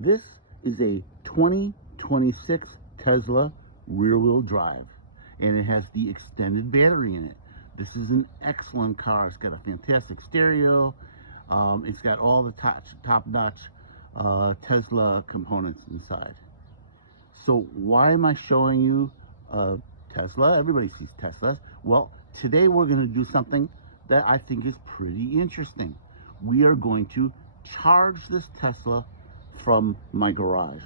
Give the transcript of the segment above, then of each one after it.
This is a 2026 Tesla rear-wheel drive, and it has the extended battery in it. This is an excellent car. It's got a fantastic stereo. It's got all the top-notch Tesla components inside. So why am I showing you Tesla? Everybody sees Teslas. Well, today we're going to do something that I think is pretty interesting. We are going to charge this Tesla from my garage.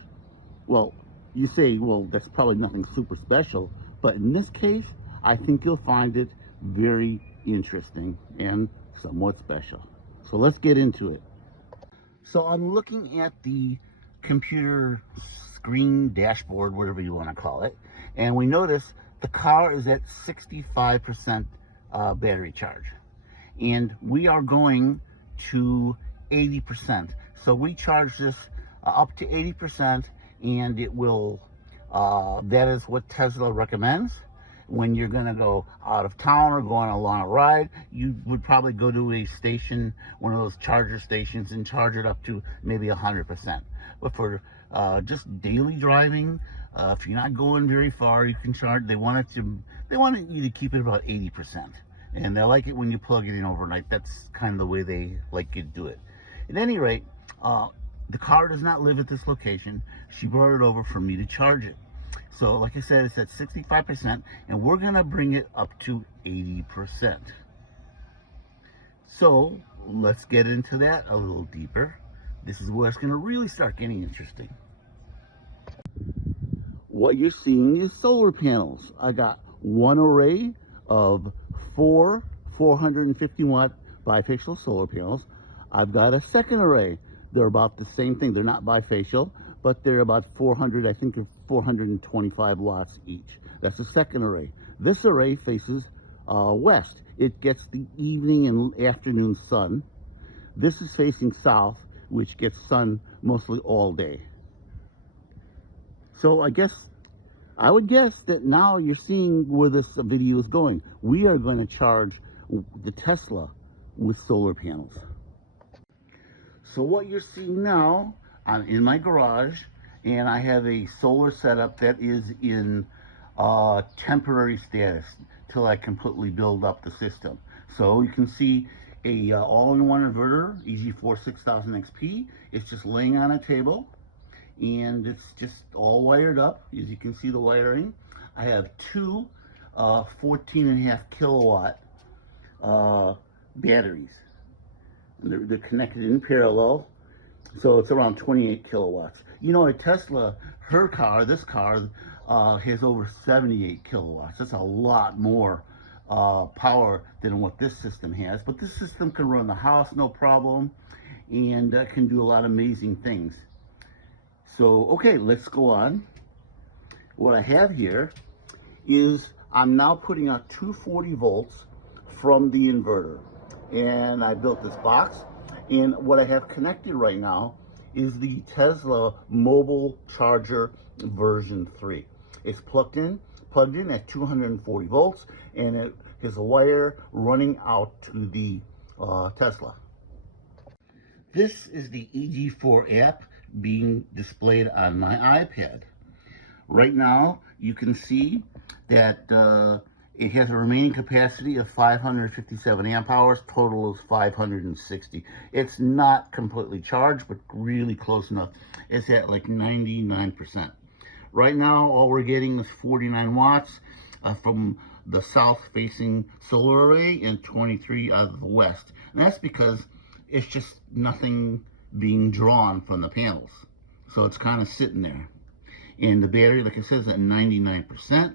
Well, you say, well, that's probably nothing super special, but in this case, I think you'll find it very interesting and somewhat special. So let's get into it. So I'm looking at the computer screen dashboard, whatever you want to call it, and we notice the car is at 65% battery charge, and we are going to 80%. So we charge this up to 80%, and it will, that is what Tesla recommends. When you're going to go out of town or go on a long ride, you would probably go to a station, one of those charger stations, and charge it up to maybe 100%. But for just daily driving, if you're not going very far, you can charge. They want you to keep it about 80%, and they like it when you plug it in overnight. That's kind of the way they like you to do it. At any rate, the car does not live at this location. She brought it over for me to charge it. So like I said, it's at 65%, and we're gonna bring it up to 80%. So let's get into that a little deeper. This is where it's gonna really start getting interesting. What you're seeing is solar panels. I got one array of four 450 watt bifacial solar panels. I've got a second array. They're about the same thing. They're not bifacial, but they're about 400, I think they're 425 watts each. That's the second array. This array faces west. It gets the evening and afternoon sun. This is facing south, which gets sun mostly all day. So I would guess that now you're seeing where this video is going. We are going to charge the Tesla with solar panels. So what you're seeing now, I'm in my garage, and I have a solar setup that is in temporary status till I completely build up the system. So you can see a all-in-one inverter, EG4 6000 XP. It's just laying on a table, and it's just all wired up. As you can see the wiring. I have two 14.5 kilowatt batteries. They're connected in parallel, so it's around 28 kilowatts. You know, a Tesla, this car, has over 78 kilowatts. That's a lot more power than what this system has. But this system can run the house no problem, and can do a lot of amazing things. So, okay, let's go on. What I have here is I'm now putting out 240 volts from the inverter. And I built this box, and what I have connected right now is the Tesla mobile charger version 3. It's plugged in at 240 volts, and it has a wire running out to the Tesla. This is the EG4 app being displayed on my iPad. Right now, you can see that it has a remaining capacity of 557 amp hours. Total is 560. It's not completely charged, but really close enough. It's at like 99%. Right now, all we're getting is 49 watts from the south-facing solar array and 23 out of the west. And that's because it's just nothing being drawn from the panels. So it's kind of sitting there. And the battery, like I said, is at 99%.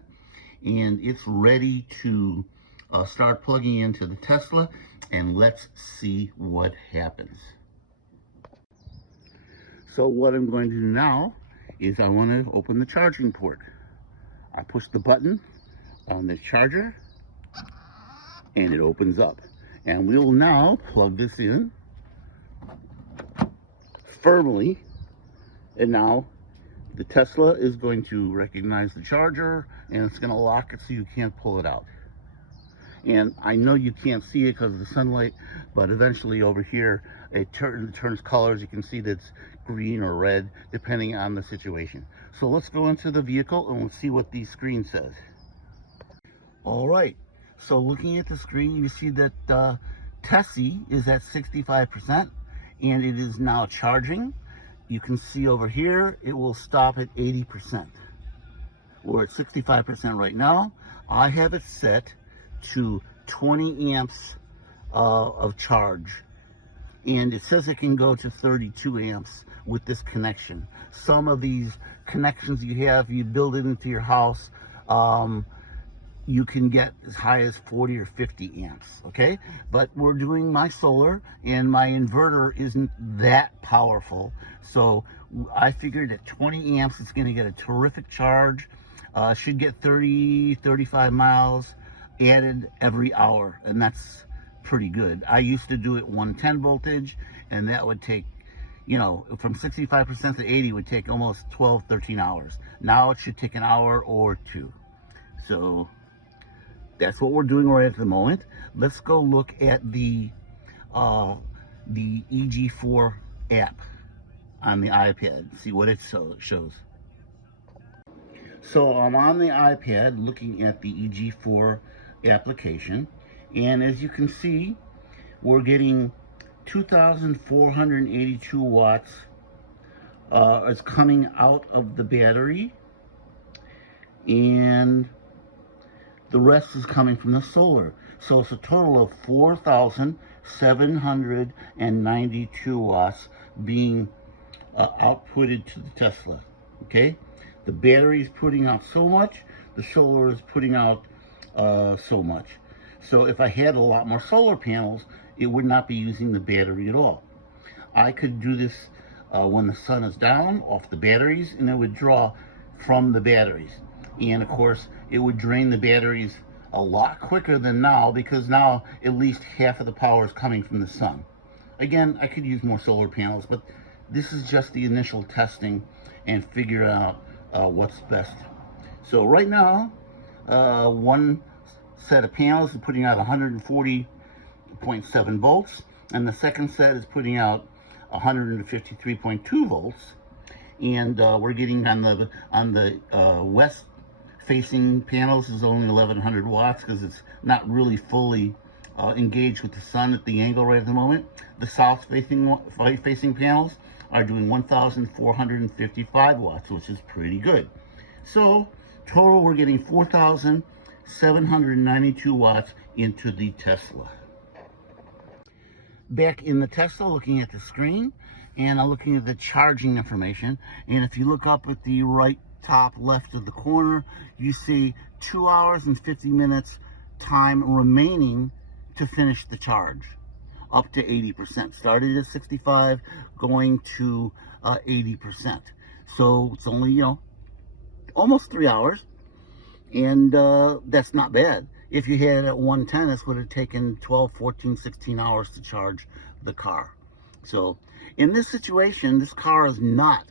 And it's ready to start plugging into the Tesla, and let's see what happens. So what I'm going to do now is I want to open the charging port. I push the button on the charger, and it opens up. And we will now plug this in firmly, and now the Tesla is going to recognize the charger, and it's going to lock it so you can't pull it out. And I know you can't see it because of the sunlight, but eventually over here it turns colors. You can see that it's green or red depending on the situation. So let's go into the vehicle and we'll see what the screen says. All right, so looking at the screen, you see that Tessie is at 65% and it is now charging. You can see over here it will stop at 80%. We're at 65% right now. I have it set to 20 amps of charge, and it says it can go to 32 amps with this connection. Some of these connections you have, you build it into your house, you can get as high as 40 or 50 amps, okay? But we're doing my solar, and my inverter isn't that powerful, so I figured at 20 amps it's going to get a terrific charge. Should get 35 miles added every hour, and that's pretty good. I used to do it 110 voltage, and that would take, you know, from 65% to 80 would take almost 13 hours. Now it should take an hour or two. So that's what we're doing right at the moment. Let's go look at the EG4 app on the iPad, see what it shows. So I'm on the iPad looking at the EG4 application, and as you can see, we're getting 2,482 watts is coming out of the battery, and the rest is coming from the solar. So it's a total of 4,792 watts being outputted to the Tesla, okay? The battery is putting out so much, the solar is putting out so much. So if I had a lot more solar panels, it would not be using the battery at all. I could do this when the sun is down off the batteries, and it would draw from the batteries. And of course, it would drain the batteries a lot quicker than now, because now at least half of the power is coming from the sun. Again, I could use more solar panels, but this is just the initial testing and figure out what's best. So right now, one set of panels is putting out 140.7 volts, and the second set is putting out 153.2 volts. And we're getting on the west facing panels is only 1100 watts because it's not really fully engaged with the sun at the angle right at the moment. The south facing panels are doing 1,455 watts, which is pretty good. So total, we're getting 4,792 watts into the Tesla. Back in the Tesla, looking at the screen, and I'm looking at the charging information. And if you look up at the right top left of the corner, you see 2 hours and 50 minutes time remaining to finish the charge, up to 80%. Started at 65, going to 80%. So it's only, you know, almost 3 hours, and that's not bad. If you had it at 110, this would have taken 12, 14, 16 hours to charge the car. So in this situation, this car is not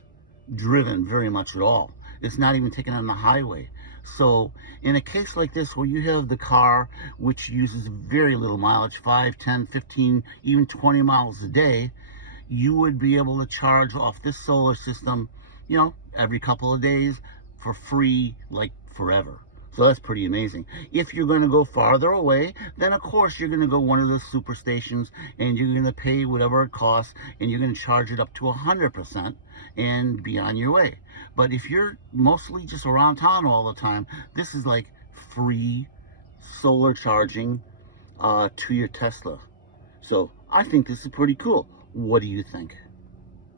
driven very much at all. It's not even taken on the highway. So in a case like this, where you have the car which uses very little mileage, 5, 10, 15, even 20 miles a day, you would be able to charge off this solar system, you know, every couple of days for free, like forever. So that's pretty amazing. If you're going to go farther away, then of course you're going to go one of those super stations, and you're going to pay whatever it costs, and you're going to charge it up to 100% and be on your way. But if you're mostly just around town all the time, this is like free solar charging to your Tesla. So I think this is pretty cool. What do you think?